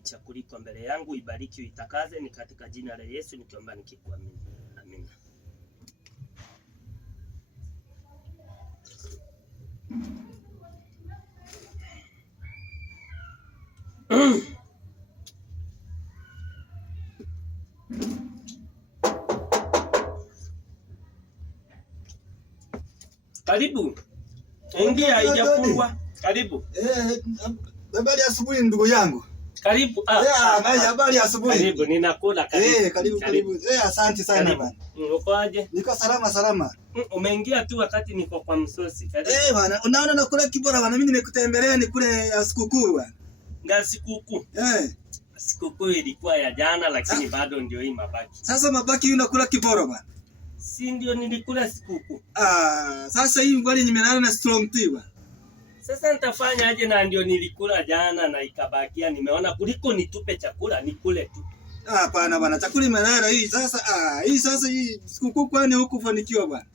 cha kuliko mbele yangu, ibariki uitakaze, ni katika jina la Yesu nikiomba nikikuamini. Amina. Karibu. Ingia, haijafungwa. Karibu. Habari ya asubuhi ndugu yangu. Karibu. Habari ya asubuhi. Karibu, ninakula karibu. Karibu. Asante sana bwana. Uko aje? Niko salama. Umeingia tu wakati niko kwa msosi. Karibu. Bwana, unaona nakula kibora bwana, mimi nimekutembelea ni kule ya sikukuu bwana. Nga sikukuu. Sikukuu ilikuwa ya jana lakini bado ndio hii mabaki. Sasa mabaki hii unakula kibora bwana. Si ndio nilikula sikukuu. Sasa hii ngwali nimelala na strong tea bwana. Sasa nitafanya aje na ndio nilikula jana na ikabakia, nimeona kuliko nitupe chakula nikule tu. Hapana bwana, chakula imelala hii sasa hii sikukuu kwani hukufanikiwa bwana.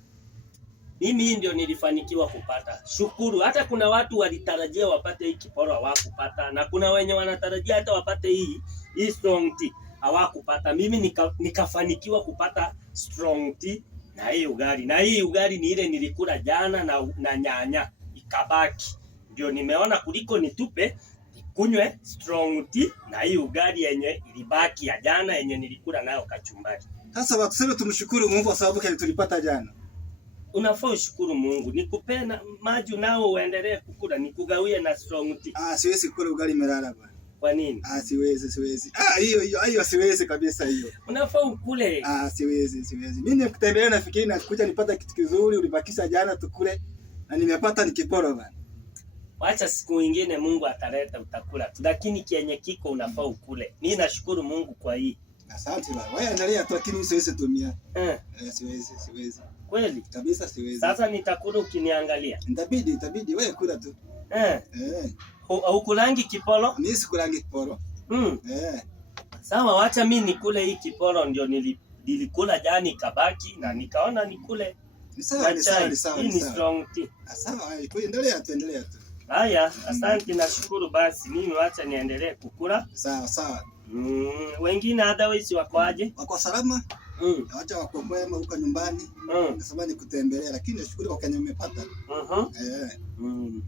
Mimi ndio nilifanikiwa kupata. Shukuru, hata kuna watu walitarajia wapate hii kiporo hawakupata, na kuna wenye wanatarajia hata wapate hii strong tea hawakupata. Mimi nikafanikiwa kupata strong tea na hii ugali. Na hii ugali ni ile nilikula jana na nyanya ikabaki. Ndio nimeona kuliko nitupe nikunywe strong tea na hii ugali yenye ilibaki ya jana yenye nilikula nayo kachumbari. Sasa watuseme tumshukuru Mungu kwa sababu kile tulipata jana. Unafaa ushukuru Mungu. Nikupe na maji nao uendelee kukula, nikugawie na strong tea. Siwezi kula ugali melala bwana. Kwa nini? Siwezi. Hiyo siwezi kabisa hiyo. Unafaa ukule. Siwezi. Mimi nikutembelea nafikiri nakuja nipata kitu kizuri, ulibakisha jana tukule na nimepata nikiporo bwana. Wacha siku nyingine Mungu ataleta utakula tu. Lakini kienye kiko unafaa ukule. Mimi nashukuru Mungu kwa hii. Asante bwana. Wewe endelea tu lakini siwezi tumia. Siwezi. Kweli? Kabisa siwezi. Sasa nitakula ukiniangalia. Itabidi wewe kula tu. Haukulangi kiporo? Mimi sikulangi kiporo. Sawa, wacha mimi nikule hii kiporo ndio nilikula jana ikabaki na nikaona nikule. Sawa. Hii ni strong tea. Sawa, endelea tu. Haya, asante na shukuru basi. Mimi wacha niendelee kukula. Sawa. Wengine otherwise wako aje? Wako salama? Wacha wako mwema huko nyumbani. Nasema nikutembelea lakini nashukuru kwa kenye umepata.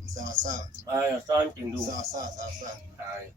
Sawa. Sawa. Haya, asante ndugu. Sawa. Haya.